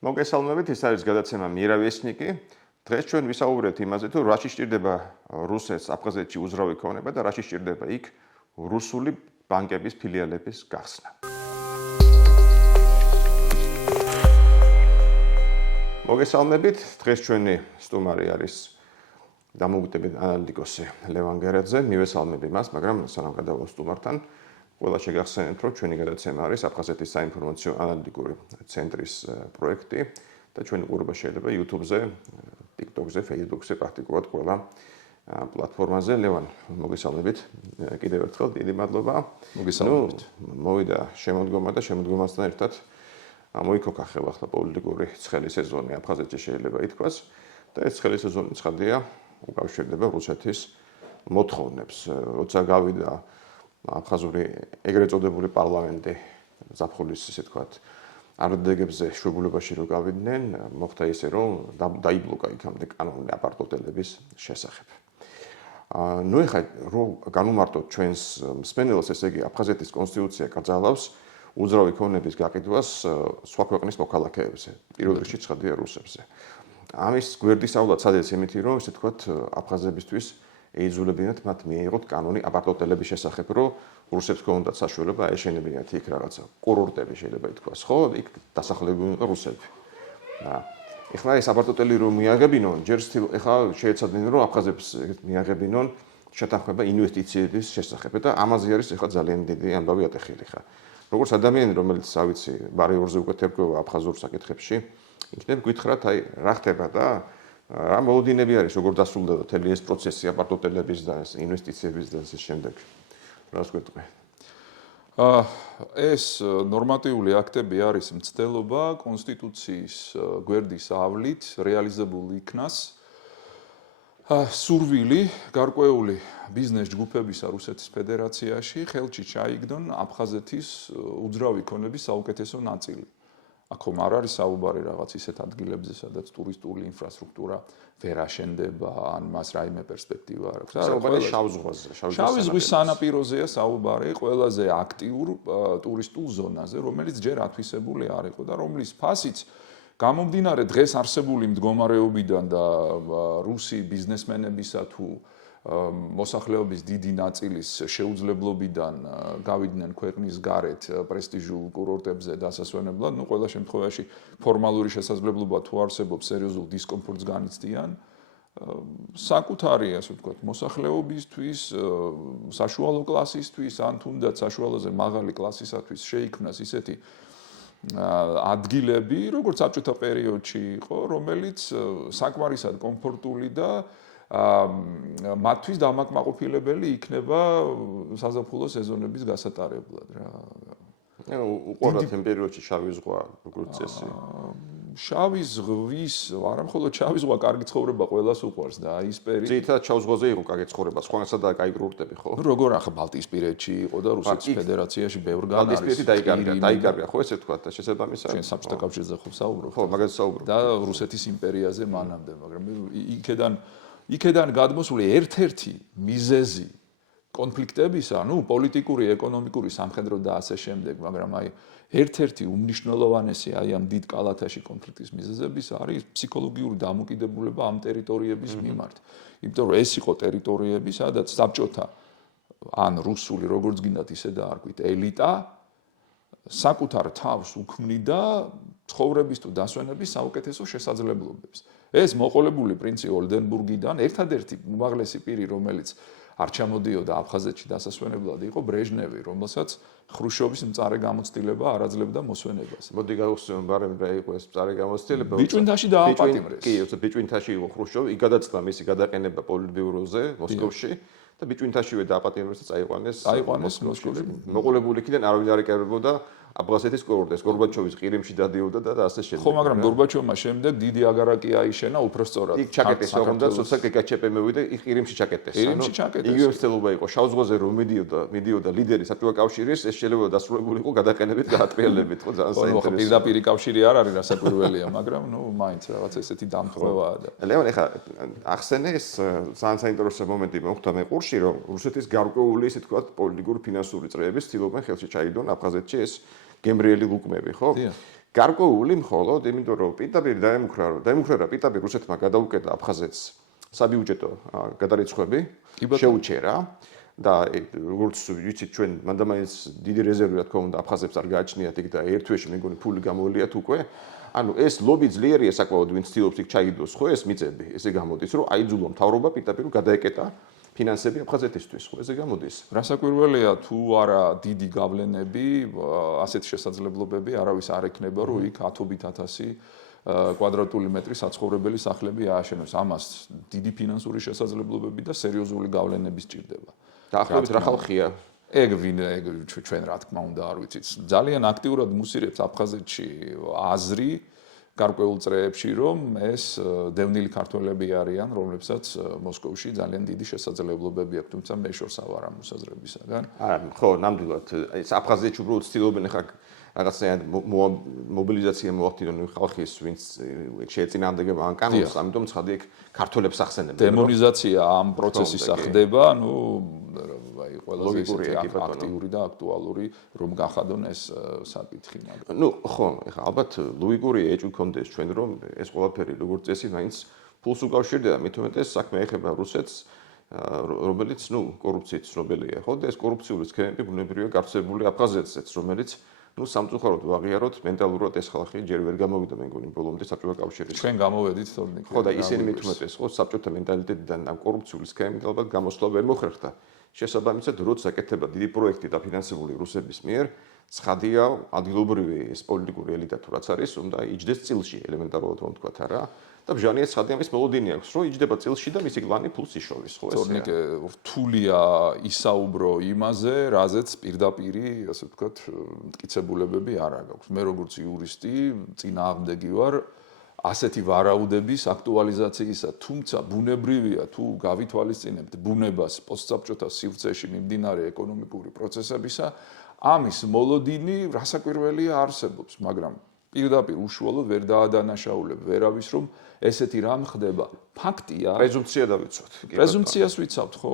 მოგესალმებით, ეს არის გადაცემა მირავესნიკი. დღეს ჩვენ ვისაუბრებთ იმაზე, თუ რაში სჭირდება რუსეთს აფხაზეთში უძრავი ქონება და რაში სჭირდება იქ რუსული ბანკების ფილიალების გახსნა. მოგესალმებით, დღეს ჩვენი სტუმარი არის დამოუკიდებელი ანალიტიკოსი ლევან გერაძე. მივესალმები მას, მაგრამ სანამ გადავალ სტუმართან, ყველა შეგახსენებთ, რომ ჩვენი გადაცემა არის აფხაზეთის საინფორმაციო ანალიტიკური ცენტრის პროექტი და ჩვენი ყურება შეიძლება YouTube-ზე, TikTok-ზე, Facebook-ზე, პრაქტიკულად ყველა პლატფორმაზე. ლევან, მოგესალმებით. კიდევ ერთხელ დიდი მადლობა. მოგესალმებით. მოვიდა შემოდგომა და შემოდგომასთან ერთად მოიქოქა ხელახლა პოლიტიკური ცხელი სეზონი აფხაზეთში შეიძლება ითქვას და ეს ცხელი სეზონი ცხადია უკავშირდება რუსეთის მოთხოვნებს. როცა გავიდა აფხაზური ეგრეთ წოდებული პარლამენტი ზაფხულის ისე თქვათ არდგებზე შეგულებაში რო გავიდნენ, მოხდა ისე რომ დაიბლოკა იქამდე კანონი აპარტოტელების შესახებ. ნუ ეხლა რო განუმარტოთ ჩვენს მსმენელს, ესე იგი აფხაზეთის კონსტიტუცია კრძალავს უძრავი ქონების გაყიდვას სხვა ქვეყნის მოქალაქეებზე, პირველ რიგში ცხადია რუსებზე. ამის გვერდისავლად სადაც იმითი რომ ესე თქვათ აფხაზებისთვის ეიძულებინათ მათ მიიღოთ კანონი აპარტოტელების შესახებ, რომ რუსებს ქონდათ საშუალება აეშენებინათ იქ რაღაცა კურორტები შეიძლება ითქვას, ხო? იქ დასახლებულნი იყო რუსები. ეხლა ეს აპარტოტელი რომ მიაღებინონ, ჯერ ეხლა შეეცადნენ რომ აფხაზებს მიაღებინონ შეთანხმება ინვესტიციების შესახებ და ამაზე არის ეხლა ძალიან დიდი ამბავი ატეხილი ხა. როგორც ადამიანი, რომელიც ავიცი, ბარეორზე უკვე თერგდება აფხაზურ საკითხებში, იქნებ გითხრათ, აი, რა ხდება და რა მოლოდინები არის, როგორ დასრულდება მთელი ეს პროცესი აპარტოტელების და ინვესტიციების და ამ შემდეგ. რას გვეტყვი? ეს ნორმატიული აქტები არის მცდელობა კონსტიტუციის გვერდის ავლით რეალიზებული იქნას სურვილი გარკვეული ბიზნეს ჯგუფებისა რუსეთის ფედერაციაში ხელში ჩაიგდონ აფხაზეთის უძრავი ქონების საუკეთესო ნაწილი. აქ არ არის საუბარი რაღაც ისეთ ადგილებზე, სადაც ტურისტული ინფრასტრუქტურა ვერ აშენდება, ან მას რაიმე პერსპექტივა არ აქვს. საუბარი შავ ზღვაზე, შავი ზღვის სანაპიროზეა საუბარი, ყველაზე აქტიურ ტურისტულ ზონაზე, რომელიც ჯერ ათვისებული არ იყო და რომლის ფასიც გამომდინარე დღეს არსებული მდგომარეობიდან და რუსი ბიზნესმენებისა თუ მოსახლეობის დიდი ნაწილის შეუძლებლობიდან გავიდნენ ქვეყნის გარეთ პრესტიჟულ კურორტებზე დასასვენებლად, ნუ ყველა შემთხვევაში ფორმალური შესაძლებლობა თუ არსებობს სერიოზულ დისკომფორტს განიცდიან. საკუთარი, ასე ვთქვათ, მოსახლეობისთვის, საშუალო კლასისთვის, ან თუნდაც საშუალოზე მაღალი კლასისათვის შეიქმნას ისეთი ადგილები, როგორც საბჭოთა პერიოდში იყო, რომელიც საკმარისად კომფორტული და მათთვის დამაკმაყოფილებელი იქნება საზაფხულო სეზონების გასატარებლად რა. უყურებთ იმ პერიოდში შავი ზღვა როგორც წესი. შავი ზღვის, არა მხოლოდ შავი ზღვა, კარგი ცხოვრება ყველას უყვარს და ის პერიოდი. ძირითადად შავ ზღვაზე იყო კარგი ცხოვრება, სხვა სადაა კაი კურორტები, ხო? როგორ ახლა ბალტიისპირეთში იყო და რუსეთის ფედერაციაში ბევრგან არის. ბალტიისპირეთი დაიკარგა, ხო ესე თქვა და შესაბამისად. ჩვენ საბჭოთა კავშირზე ხო საუბრობთ? ხო, მაგაზე საუბრობთ. და რუსეთის იმპერიაზე მანამდე, მაგრამ იქედან გადმოსული ერთ-ერთი მიზეზი კონფლიქტებისა, ნუ პოლიტიკური, ეკონომიკური, სამხედრო და ასე შემდეგ, მაგრამ აი ერთ-ერთი უმნიშვნელოვანესი აი ამ დიდ კალათაში კონფლიქტის მიზეზების არის ფსიქოლოგიური დამოკიდებულება ამ ტერიტორიების მიმართ. იმიტომ რომ ეს იყო ტერიტორიები, სადაც საბჭოთა ან რუსული როგორც გინდათ ისე დაარქვით, ელიტა საკუთარ თავს უქმნიდა ცხოვრების თუ დასვენების საუკეთესო შესაძლებლობებს. ეს მოყოლებული პრინცი ოლდენბურგიდან ერთადერთი უმაღლესი პირი, რომელიც არ ჩამოდიოდა აფხაზეთში დასასვენებლად, იყო ბრეჟნევი, რომელსაც ხრუშჩოვის მწარე გამოცდილება არ აძლევდა მოსვენებას. მოდი გავხსენო, მაგრამ რა იყო ეს მწარე გამოცდილება? ბიჭვინთაში დააპატიმრეს. კი, როცა ბიჭვინთაში იყო ხრუშჩოვი, იქ გადაწყდა მისი გადაყენება პოლიტბიუროზე მოსკოვში და ბიჭვინთაშივე დააპატიმრეს და წაიყვანეს მოსკოვში. მოყოლებული იქიდან არავინ არ იკერებოდა აფხაზეთის კურორტს, გორბაჩოვის ყირიმში დადიოდა და ასე შემდეგ. ხო, მაგრამ გორბაჩოვმა შემდეგ დიდი აგარაკი აიშენა უпростоრად. იქ ჩაკეტეს, თუნდა სოციალ-ეკონომიკა მოვიდა, იქ ყირიმში ჩაკეტეს. ყირიმში ჩაკეტეს. იგივე მცდელობა იყო შავ ზღვაზე რომ მიდიოდა ლიდერი საბჭოთა კავშირის, ეს შეიძლება დასრულებული იყო გადაყენებით, გაატრიალებით, ხო, ძალიან საინტერესო. ხო, პირდაპირი კავშირი არ არის რასაკვირველია, მაგრამ ნუ მაინც რაღაც ესეთი დამთხოვაა და. ლევან, ეხლა ახსენე ეს ძალიან საინტერესო მომენტი მოხდა მე ყურში, რომ რუსეთის გარკვეული ისე თქვა პოლიტიკური ფინანსური წრეების ცდილობენ ხელში ჩაიგდონ აფხაზეთში ეს გემრიელი ლუკმები, ხო? გარკვეული მხოლოდ იმიტომ რომ პირდაპირ დაემუქრა პირდაპირ რუსეთმა გადაუკეთა აფხაზეთს საბიუჯეტო გადარიცხვები შეუჩერა და როგორც ვიცით ჩვენ მანდამაინც დიდი რეზერვი რა თქმა უნდა აფხაზებს არ გააჩნიათ იქ და ერთ თვეში მე მგონი ფული გამოელიათ უკვე ანუ ეს ლობი ძლიერია საკმაოდ ვინც ცდილობს იქ ჩაიდოს ხო ეს მიწები ესე გამოდის რომ აიძულა მთავრობა პირდაპირ გადაეკეტა ფინანსები აფხაზეთისთვის ხო ესე გამოდის რასაკვირველია თუ არა დიდი გავლენები ასეთ შესაძლებლობები არავის არ ექნება რომ იქ 10,000 კვადრატული მეტრი საცხოვრებელი სახლები ააშენოს ამას დიდი ფინანსური შესაძლებლობები და სერიოზული გავლენები სჭირდება დაახლოებით რა ხალხია ეგ ჩვენ რა თქმა უნდა არ ვიცით ძალიან აქტიურად მუსირებს აფხაზეთში აზრი გარკვეულ წრეებში რომ ეს დევნილი ქართველები არიან რომლებსაც მოსკოვში ძალიან დიდი შესაძლებლობები აქვს თუმცა მე შორს ავარ ამ მოსაზრებისაგან ხო ნამდვილად ეს აფხაზეთში უბრალოდ ცდილობენ ხა რაღაცნაირად მობილიზაცია მოახდინონ ხალხის ვინც შეეწინააღმდეგება ამ კანონს ამიტომ ცხადი იქ ქართველებს ახსენებენ დემონიზაცია ამ პროცესის ხდება ნუ აი ყველაზე აქტიური და აქტუალური რომ გახადონ ეს საკითხი მაგრამ ნუ ხო ეხლა ალბათ ლოგიკური ეჭვი კონდეს ჩვენ რომ ეს ყველაფერი როგორც წესი მაინც ფულს უკავშირდება მით უმეტეს საქმე ეხება რუსეთს რომელიც ნუ კორუფციით ცნობილია ხო და ეს კორუფციული სქემები ბუნებრივია გავრცელებული აფხაზეთზეც რომელიც ნუ სამწუხაროდ ვაღიაროთ მენტალურად ეს ხალხი ჯერ ვერ გამოვიდა მე მგონი ბოლომდე საბჭოთა კავშირის ჩვენ გამოვედით თორნიკე ხო და ისინი მით უმეტეს ხო საბჭოთა მენტალიტეტიდან ამ კორუფციული სქემით ალბათ გამოსვლა ვერ მოხერხდა შესაბამისად როცა ეკეთება დიდი პროექტი დაფინანსებული რუსების მიერ ცხადია ადგილობრივი ეს პოლიტიკური ელიტა თუ რაც არის უნდა იჯდეს წილში ელემენტარულად რომ ვთქვათ არა და ბჟანია ცხადია მის მოლოდინი აქვს რომ იჯდება წილში და მისი გლანი ფულს იშოვის ხო ესე თორნიკე რთულია ისაუბრო იმაზე რაზეც პირდაპირი ასე ვთქვათ მტკიცებულებები არ აქვს მე როგორც იურისტი წინააღმდეგი ვარ ასეთი ვარაუდების აქტუალიზაციისა, თუმცა ბუნებრივია თუ გავითვალისწინებთ ბუნებას პოსტსაბჭოთა სივრცეში მიმდინარე ეკონომიკური პროცესებისა, ამის მოლოდინი რასაკვირველია არსებობს, მაგრამ პირდაპირ უშუალოდ ვერ დაადანაშაულებ ვერავის რომ ესეთი რამ ხდება. ფაქტია, პრეზუმპცია დავიცვათ. პრეზუმპციას ვიცავთ, ხო,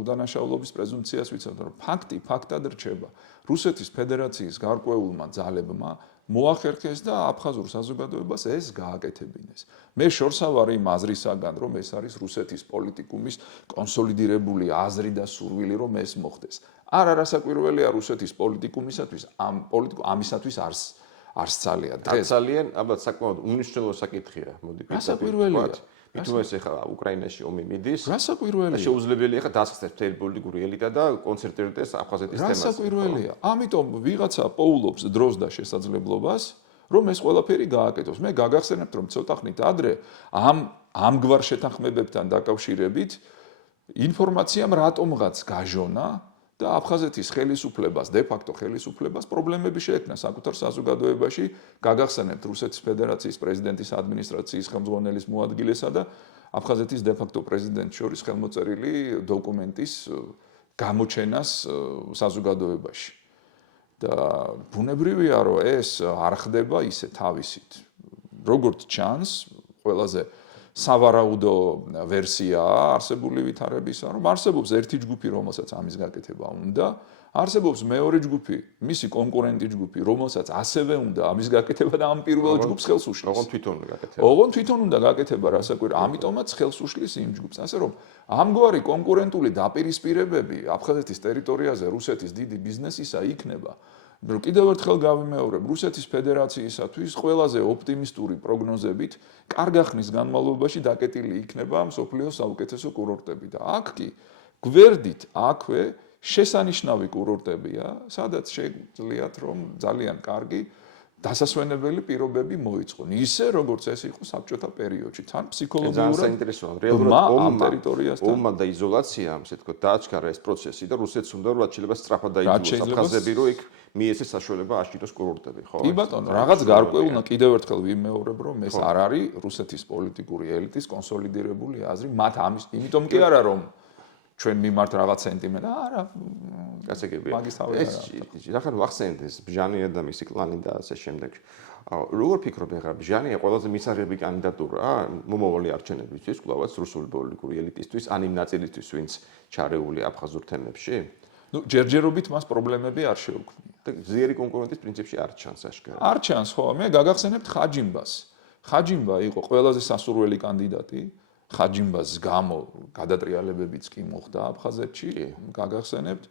უდანაშაულობის პრეზუმპციას ვიცავთ, რომ ფაქტი ფაქტად რჩება. რუსეთის ფედერაციის გარკვეულმა ძალებმა მოახერხეს და აფხაზურ საზოგადოებას ეს გააკეთებინეს. მე შორსა ვარ იმ აზრისაგან, რომ ეს არის რუსეთის პოლიტიკუმის კონსოლიდირებული აზრი და სურვილი, რომ ეს მოხდეს. არა რასაკვირველია რუსეთის პოლიტიკუმისათვის, ამისათვის არც ძალიან დღეს. ძალიან, ალბათ საკმაოდ უმნიშვნელო საკითხია, მოდი რასაკვირველია. თუმცა ეხლა უკრაინაში ომი მიდის. რასაკვირველია. შეუძლებელია ეხლა დასხდეთ მთელი პოლიტიკური ელიტა და კონცენტრირდეს აფხაზეთის თემაზე. რასაკვირველია. ამიტომ ვიღაცა პოულობს დროს და შესაძლებლობას, რომ ეს ყველაფერი გააკეთოს. მე გაგახსენებთ, რომ ცოტა ხნით ადრე ამგვარ შეთანხმებებთან დაკავშირებით ინფორმაციამ რატომღაც გაჟონა და აფხაზეთის ხელისუფლებას, დე-ფაქტო ხელისუფლებას პრობლემები შეექმნა საკუთარ საზოგადოებაში, გაგახსენებთ რუსეთის ფედერაციის პრეზიდენტის ადმინისტრაციის ხელმძღვანელის მოადგილესა და აფხაზეთის დე-ფაქტო პრეზიდენტს შორის ხელმოწერილი დოკუმენტის გამოჩენას საზოგადოებაში. და ბუნებრივია, რომ ეს არ ხდება ისე თავისით. როგორც ჩანს, ყველაზე სავარაუდო ვერსიაა არსებული ვითარებისა, რომ არსებობს ერთი ჯგუფი, რომელსაც ამის გაკეთება უნდა, არსებობს მეორე ჯგუფი, მისი კონკურენტი ჯგუფი, რომელსაც ასევე უნდა ამის გაკეთება და ამ პირველ ჯგუფს ხელს უშლის. ოღონდ თვითონ გაკეთება. ოღონდ თვითონ უნდა გაკეთება რასაკვირველია, ამიტომაც ხელს უშლის იმ ჯგუფს. ასე რომ ამგვარი კონკურენტული დაპირისპირებები აფხაზეთის ტერიტორიაზე რუსეთის დიდი ბიზნესისა იქნება. რომ კიდევ ერთხელ გავიმეორებ, რუსეთის ფედერაციისათვის ყველაზე ოპტიმისტური პროგნოზებით კარგა ხნის განმავლობაში დაკეტილი იქნება მსოფლიოს საუკეთესო კურორტები და აქ კი გვერდით აქვე შესანიშნავი კურორტებია, სადაც შეგვიძლიათ რომ ძალიან კარგი დასასვენებელი პირობები მოიწყონ. ისე როგორც ეს იყო საბჭოთა პერიოდში, თან ფსიქოლოგიურად საინტერესოა, რეალურად ამ ტერიტორიასთან ომმა და იზოლაციამ, ასე თქვა, დააჩქარა ეს პროცესი და რუსეთს უნდა რომ რაც შეიძლება სწრაფად დაიძულოს აფხაზები, რომ იქ მიეცეს საშუალება აშკიდოს კურორტები, ხო? კი ბატონო, რაღაც გარკვეულნა კიდევ ერთხელ ვიმეორებ, რომ ეს არ არის რუსეთის პოლიტიკური ელიტის კონსოლიდირებული აზრი, მათ ამის, იმიტომ კი არა რომ ჩვენ მიმართ რაღაც სენტიმენტი, არა, გასაგებია. მაგის თავი ეს ახლა ვახსენეთ ეს ბჟანია და მისი კლანი და ასე შემდეგ. როგორ ფიქრობ ეხლა ბჟანია ყველაზე მისაღები კანდიდატურაა მომავალი არჩევნებისთვის, კლავაც რუსული პოლიტიკური ელიტისთვის, ან იმ ნაწილისთვის, ვინც ჩარეული აფხაზურ თემებში? ნუ ჯერჯერობით მას პრობლემები არ შეუქმნია. და ძლიერი კონკურენტის პრინციპში არ ჩანს აშკარად. არ ჩანს, ხო, მე გაგახსენებთ ხაჯიმბას. ხაჯიმბა იყო ყველაზე სასურველი კანდიდატი. ხაჯიმბას გამო გადატრიალებებიც კი მოხდა აფხაზეთში, გაგახსენებთ.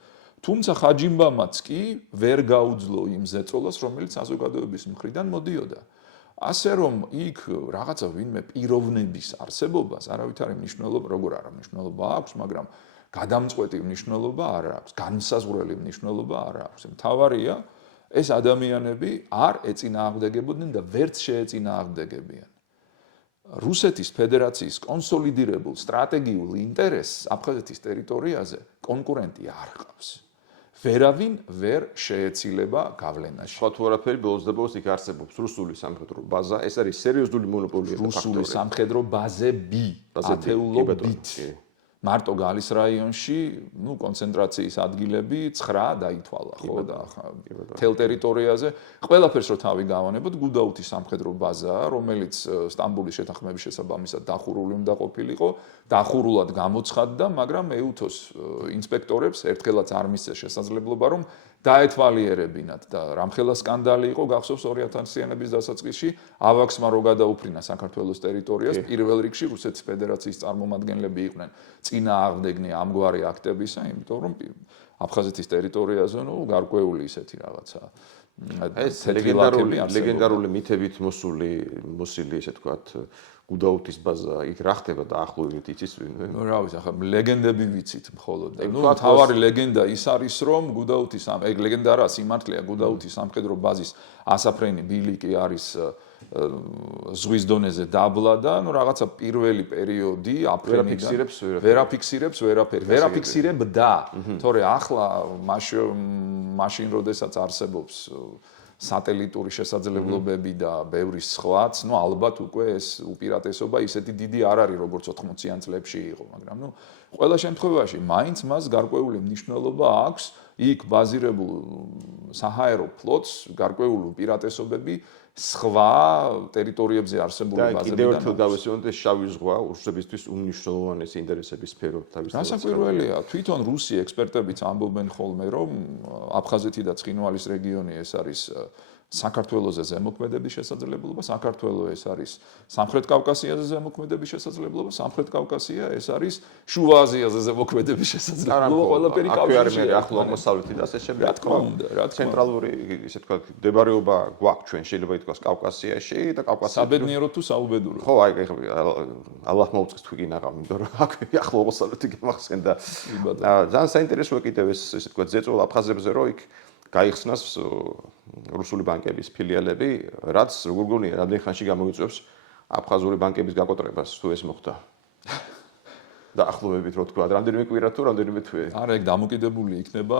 თუმცა ხაჯიმბამაც კი ვერ გაუძლო იმ ზეწოლას, რომელიც საზოგადოების მხრიდან მოდიოდა. ასე რომ იქ რაღაცა ვინმე პიროვნების არსებობას არავით არ მნიშვნელობა, როგორ არა მნიშვნელობა აქვს, მაგრამ გადამწყვეტი მნიშვნელობა არ აქვს, განსაზღვრელი მნიშვნელობა არ აქვს. მთავარია ეს ადამიანები არ ეწინააღმდეგებოდნენ და ვერც შეეწინააღმდეგებიან. რუსეთის ფედერაციის კონსოლიდირებულ სტრატეგიულ ინტერესს აფხაზეთის ტერიტორიაზე კონკურენტი არ ჰყავს. ვერავინ ვერ შეეცილება გავლენაში. სხვა თუ არაფერი ბოლოს და ბოლოს იქ არსებობს რუსული სამხედრო ბაზა, ეს არის სერიოზული მონოპოლია და რუსული სამხედრო ბაზები, ათეულობით. მარტო გალის რაიონში, ნუ კონცენტრაციის ადგილები 9 დაითვალა, ხო და თელ ტერიტორიაზე ყველაფერს რო თავი გავანებოთ, გუდაუთის სამხედრო ბაზაა, რომელიც სტამბოლის შეთანხმების შესაბამისად დახურული უნდა ყოფილიყო, დახურულად გამოცხადდა, მაგრამ ეუთოს ინსპექტორებს ერთხელაც არ მისცეს შესაძლებლობა, რომ დაეთვალიერებინათ და რამხელა სკანდალი იყო, გახსოვს 2000-იანების დასაწყისში, ავაქსმა რო გადაუფრინა საქართველოს ტერიტორიას, პირველ რიგში რუსეთის ფედერაციის წარმომადგენლები იყვნენ წინააღმდეგნი ამგვარი აქტებისა, იმიტომ რომ აფხაზეთის ტერიტორიაზე ნუ გარკვეული ისეთი რაღაცა. ეს ლეგენდარული მითებით მოსილი, ესე თქვათ, გუდაუთის ბაზა, იქ რა ხდება და ახლოვებით იცის ვინმე? ნუ რა ვიცი, ახლა ლეგენდები ვიცით მხოლოდ და ნუ თავარი ლეგენდა ის არის, რომ გუდაუთის ეგ ლეგენდა არა, სიმართლეა, გუდაუთის სამხედრო ბაზის ასაფრენი ბილიკი არის ზღვის დონეზე დაბლა და ნუ რაღაცა პირველი პერიოდი აფრენიდან ვერაფიქსირებს ვერაფერი. ვერაფიქსირებდა, თორე ახლა მაშინ როდესაც არსებობს სატელიტური შესაძლებლობები და ბევრი სხვაც, ნუ ალბათ უკვე ეს უპირატესობა ისეთი დიდი არ არის, როგორც 80-იან წლებში იყო, მაგრამ ნუ ყველა შემთხვევაში მაინც მას გარკვეული მნიშვნელობა აქვს იქ ბაზირებულ საჰაერო ფლოტს გარკვეული უპირატესობები სხვა ტერიტორიებზე არსებული ბაზებიდან. და კიდევ ერთხელ გავესწროთ, ეს შავი ზღვა რუსებისთვის უმნიშვნელოვანესი ინტერესების სფერო თავის თავად. გასაკვირველია, თვითონ რუსი ექსპერტებიც ამბობენ ხოლმე, რომ აფხაზეთი და ცხინვალის რეგიონი ეს არის საქართველოზე ზემოქმედების შესაძლებლობა, საქართველოს ეს არის სამხრეთ კავკასიაზე ზემოქმედების შესაძლებლობა, სამხრეთ კავკასია ეს არის შუა აზიაზე ზემოქმედების შესაძლებლობა, ყველაფერი კავშირში არის ახლო აღმოსავლეთი და ასე შემდეგ. რა თქმა უნდა, ცენტრალური, ისე თქვა, მდებარეობა გვაქვს ჩვენ, შეიძლება ითქვას კავკასიაში და კავკასიაში საბედნიერო თუ საუბედურო. ხო, აი, ალლაჰ მოუწყის თქვი გინაღამ, იმიტომ რომ აქ ახლო აღმოსავლეთი გამახსენდა. ძალიან საინტერესოა კიდევ ეს, ისე თქვა, ზეწოლა აფხაზებზე, რომ იქ გაიხსნას რუსული ბანკების ფილიალები, რაც როგორ გონია, რამდენ ხანში გამოიწვევს აფხაზური ბანკების გაკოტრებას, თუ ეს მოხდა. დაახლოებით რო თქვა, რამდენიმე კვირა თუ რამდენიმე თვე. არა, ეგ დამოკიდებული იქნება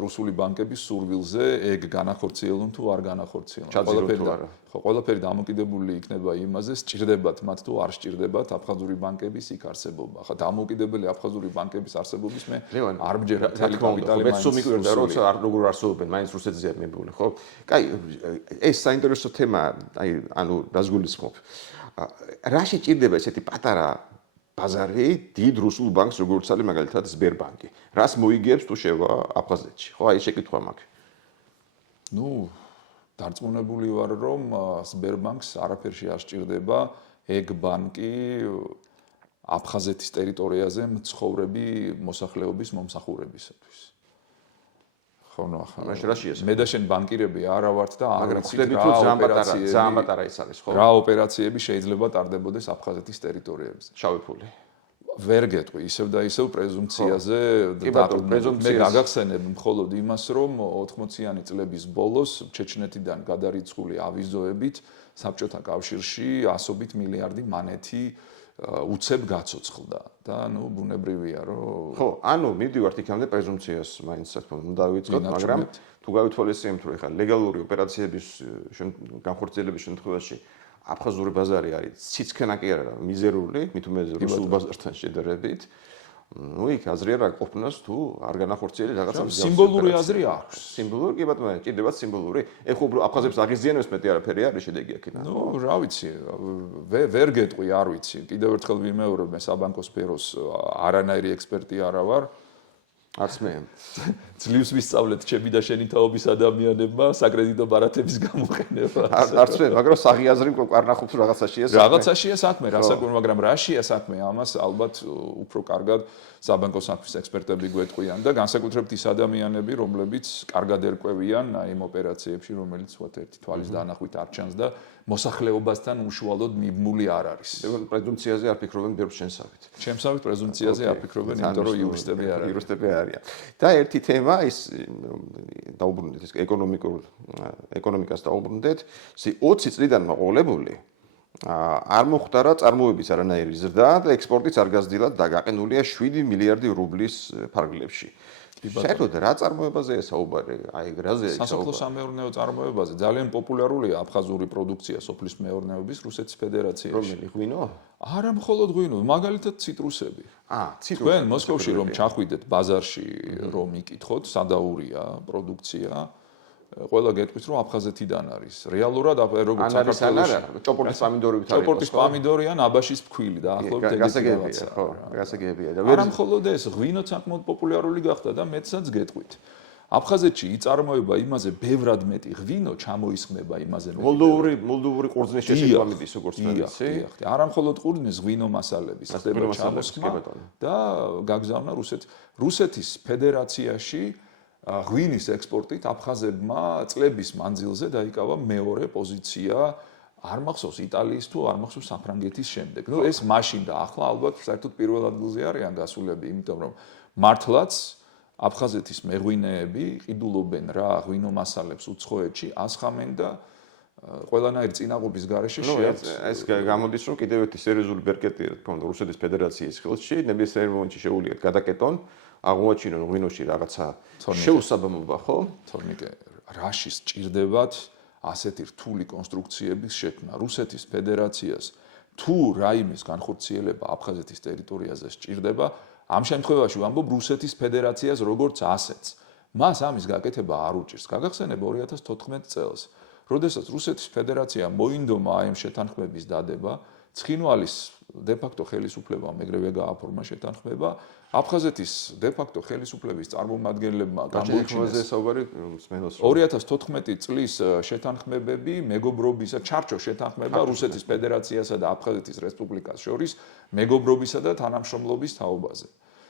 რუსული ბანკების სურვილზე, ეგ განახორციელონ თუ არ განახორციელონ. ხო, ყველაფერი დამოკიდებული იქნება იმაზე, სჭირდებათ მათ თუ არ სჭირდებათ აფხაზური ბანკების იქ არსებობა. ახლა დამოკიდებელი აფხაზური ბანკების არსებობის მე არ მჯერა თელი კაპიტალი მაინც. მეც მივიდა, როცა როგორ არსებობენ, მაინც რუსეთზეა მებული, ხო? კაი, ეს საინტერესო თემაა, აი, ანუ რას გულისხმობ? რა შეჭირდება ესეთი პატარა ბაზარი დიდ რუსულ ბანკს, როგორც არის მაგალითად სბერბანკი. რას მოიგებს თუ შევა აფხაზეთში? ხო, აი შეკითხვა მაქვს. ნუ დარწმუნებული ვარ, რომ სბერბანკს არაფერში არ სჭირდება ეგ ბანკი აფხაზეთის ტერიტორიაზე მცხოვრები მოსახლეობის მომსახურებისათვის. ხო, ნუ ახლა მე და შენ ბანკირები არა ვართ და არ ვიცით რა ოპერაციები ის არის, ხო? რა ოპერაციები შეიძლება ტარდებოდეს აფხაზეთის ტერიტორიებზე. შავი ფული. ვერ გეტყვი, ისევ და ისევ პრეზუმპციაზე მე გაგახსენებ მხოლოდ იმას, რომ 80-იანი წლების ბოლოს ჩეჩნეთიდან გადარიცხული ავიზოებით საბჭოთა კავშირში ასობით მილიარდი მანეთი უცებ გაცოცხლდა და ნუ ბუნებრივია რომ ხო, ანუ მივდივართ იქამდე პრეზუმპციას მაინც საქმე უნდა დავიწყოთ, მაგრამ თუ გავითვალისწინებთ, რომ ეხლა ლეგალური ოპერაციების განხორციელების შემთხვევაში აფხაზური ბაზარი არის ციცქენა კი არა, მიზერული, მით უმეტეს რუსულ ბაზართან შედარებით. ნუ იქ აზრია ყოფნას თუ არ განახორციელებს რაღაცა სიმბოლური აზრი აქვს. სიმბოლური კი ბატონო, ჭირდება სიმბოლური. ეხლა უბრალოდ აფხაზებს აღიზიანებს მეტი არაფერი არის შედეგი აქედან. ნუ რა ვიცი, ვერ გეტყვი, არ ვიცი. კიდევ ერთხელ ვიმეორებ, მე საბანკო სფეროს არანაირი ექსპერტი არა ვარ. არც მე. ძლივს ვისწავლეთ ჩემი და შენი თაობის ადამიანებმა საკრედიტო ბარათების გამოყენება. არც მე, მაგრამ საღიაზრი კარნახობს რაღაცაშია საქმე. რაღაცაშია საქმე, რასაკვირველია, მაგრამ რაშია საქმე? ამას ალბათ უფრო კარგად საბანკო საქმის ექსპერტები გვეტყვიან და განსაკუთრებით ის ადამიანები, რომლებიც კარგად ერკვევიან აი იმ ოპერაციებში, რომელიც ვთქვათ ერთი თვალის დანახვით არ ჩანს და მოსახლეობასთან უშუალოდ მიბმული არ არის. პრეზუმპციაზე არ ფიქრობენ ბევრ შენსავით. ჩემსავით პრეზუმპციაზე არ ფიქრობენ, იმიტომ რომ იურისტები არ არიან. იურისტები არიან. და ერთი თემა ის დაუბრუნდეთ ეს ეკონომიკას დაუბრუნდეთ, 20 წლიდან მოყოლებული არ მოხდარა წარმოების არანაირი ზრდა და ექსპორტიც არ გაზრდილად დაგაყენულია 7 მილიარდი რუბლის ფარგლებში. საერთოდ რა წარმოებაზეა საუბარი? აი რაზეა საუბარი? სასოფლო-სამეურნეო წარმოებაზე ძალიან პოპულარულია აფხაზური პროდუქცია სოფლის მეურნეობის რუსეთის ფედერაციაში. რომელი ღვინო? არა მხოლოდ ღვინო, მაგალითად ციტრუსები. ციტრუსები. თქვენ მოსკოვში რომ ჩახვიდეთ ბაზარში რომ იკითხოთ, სადაურია პროდუქცია, ყველა გეტყვის რომ აფხაზეთიდან არის. რეალურად როგორც საქართველოში ჭოპორტის პამიდორებით არის. ჭოპორტის პამიდორი ან აბაშის ფქვილი დაახლოებით ეგეთი რაღაცა. ხო, გასაგებია და არა მხოლოდ ეს, ღვინო საკმაოდ პოპულარული გახდა და მეცაც გეტყვით. აფხაზეთში იწარმოება იმაზე ბევრად მეტი ღვინო ჩამოისხმება იმაზე მეტი. მოლდოვური ყურძნის შესაძლებლობა მიდის როგორც ტრადიცია. არა მხოლოდ ყურძნის ღვინო მასალების ხდება ჩამოსხმა და გაგზავნა რუსეთის ფედერაციაში ღვინის ექსპორტით აფხაზებმა წლების მანძილზე დაიკავა მეორე პოზიცია არ მახსოვს იტალიის თუ არ მახსოვს საფრანგეთის შემდეგ. ნუ ეს მაშინ და ახლა ალბათ საერთოდ პირველ ადგილზე არიან გასულები, იმიტომ რომ მართლაც აფხაზეთის მეღვინეები ყიდულობენ რა ღვინო მასალებს უცხოეთში, ასხამენ და ყველანაირი წინაღობის გარეშე ეს გამოდის რომ კიდევ ერთი სერიოზული ბერკეტია თქო რუსეთის ფედერაციის ხელში, ნებისმიერ მომენტში შეუძლიათ გადაკეტონ, აღმოაჩინონ ღვინოში რაღაცა შეუსაბამობა, ხო? თორნიკე, რაში სჭირდებათ ასეთი რთული კონსტრუქციების შექმნა? რუსეთის ფედერაციას თუ რაიმეს განხორციელება აფხაზეთის ტერიტორიაზე სჭირდება, ამ შემთხვევაში ვამბობ რუსეთის ფედერაციას როგორც ასეთს. მას ამის გაკეთება არ უჭირს. გაგახსენებ 2014 წელს, როდესაც რუსეთის ფედერაცია მოინდომა აი ამ შეთანხმების დადება, ცხინვალის დე-ფაქტო ხელისუფლებამ ეგრევე გააფორმა შეთანხმება, აფხაზეთის დე-ფაქტო ხელისუფლების წარმომადგენლებმა გამოიჩინეს 2014 წლის შეთანხმებები, მეგობრობისა, ჩარჩო შეთანხმება რუსეთის ფედერაციასა და აფხაზეთის რესპუბლიკას შორის მეგობრობისა და თანამშრომლობის თაობაზე.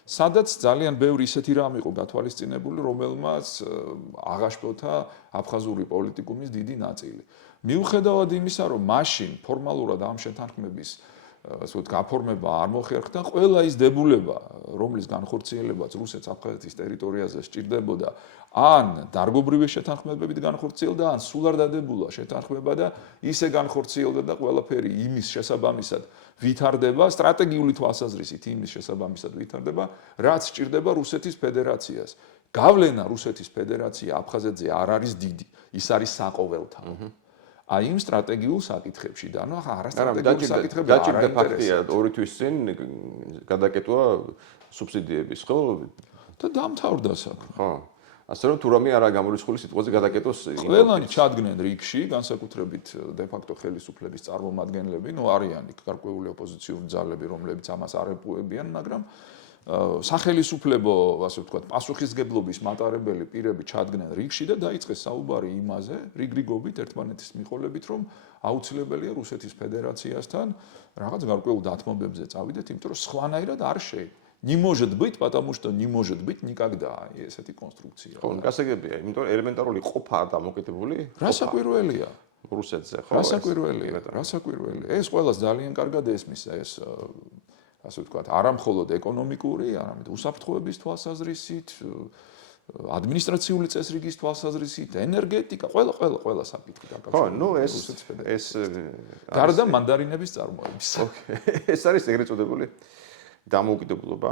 სადაც ძალიან ბევრი ისეთი რამ იყო გათვალისწინებული, რომელმაც აღაშფოთა აფხაზური პოლიტიკუმის დიდი ნაწილი. მიუხედავად იმისა, რომ მაშინ ფორმალურად ამ შეთანხმების ასე ვთქვათ, გაფორმება არ მოხერხდა, ყველა ის დებულება, რომლის განხორციელებაც რუსეთს აფხაზეთის ტერიტორიაზე სჭირდებოდა, ან დარგობრივი შეთანხმებებით განხორციელდა, ან სულ არ დადებულა შეთანხმება და ისე განხორციელდა და ყველაფერი იმის შესაბამისად ვითარდება, სტრატეგიული თვალსაზრისით იმის შესაბამისად ვითარდება, რაც სჭირდება რუსეთის ფედერაციას. გავლენა რუსეთის ფედერაცია აფხაზეთზე არ არის დიდი, ის არის საყოველთაო. აი იმ სტრატეგიულ საკითხებში და ანუ არა სტრატეგიულ საკითხებში დაჭირდა ფაქტია 2 თვის წინ გადაკეტვა სუბსიდიების, ხო? და დამთავრდა საქმე. ხო. ასე რომ თუ რამე არა გამორიცხული სიტყვაზე გადაკეტოს ყველანი ჩადგნენ რიგში, განსაკუთრებით დე-ფაქტო ხელისუფლების წარმომადგენლები, ნუ არიან იქ გარკვეული ოპოზიციური ძალები, რომლებიც ამას არ ეპუებიან, მაგრამ სახელისუფლებო, ასე ვთქვათ, პასუხისგებლობის მატარებელი პირები ჩადგნენ რიგში და დაიწყეს საუბარი იმაზე, რიგრიგობით ერთმანეთის მიყოლებით, რომ აუცილებელია რუსეთის ფედერაციასთან რაღაც გარკვეულ დათმობებზე წავიდეთ, იმიტომ რომ სხვანაირად არ შეიძლება. Не может быть, потому что не может быть никогда ესეთი კონსტრუქცია. ხო, გასაგებია, იმიტომ რომ ელემენტარული ყოფაა დამოკიდებული. რასაკვირველია? რუსეთზე, ხო? რასაკვირველია. ეს ყველას ძალიან კარგად ესმის ეს ასე ვთქვათ, არა მხოლოდ ეკონომიკური, არამედ უსაფრთხოების თვალსაზრისით, ადმინისტრაციული წესრიგის თვალსაზრისით, ენერგეტიკა, ყველა საკითხი ხო, დაკავშირებული. ნუ ეს გარდა მანდარინების წარმოების. ეს არის ეგრეთ წოდებული დამოუკიდებლობა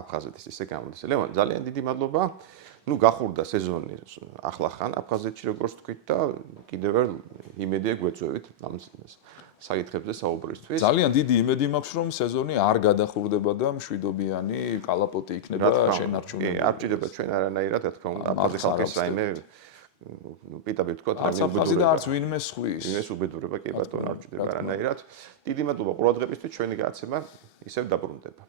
აფხაზეთის ისე გამოდის. ლევან, ძალიან დიდი მადლობა. ნუ გახურდა სეზონი ახლახან აფხაზეთში როგორც თქვით და კიდევ ვერ იმედია გვეწევით ამ საკითხებზე საუბრისთვის. ძალიან დიდი იმედი მაქვს, რომ სეზონი არ გადახურდება და მშვიდობიანი კალაპოტი იქნება შენარჩუნებული. არ ჭირდება ჩვენ არანაირად, რა თქმა უნდა, აფხაზეთის ხალხის რაიმე პიტაბი თქვა არც აფხაზი და არც ვინმე სხვის. ვინმეს უბედურება კი ბატონო არ ჭირდება არანაირად. დიდი მადლობა ყურადღებისთვის, ჩვენი გადაცემა ისევ დაბრუნდება.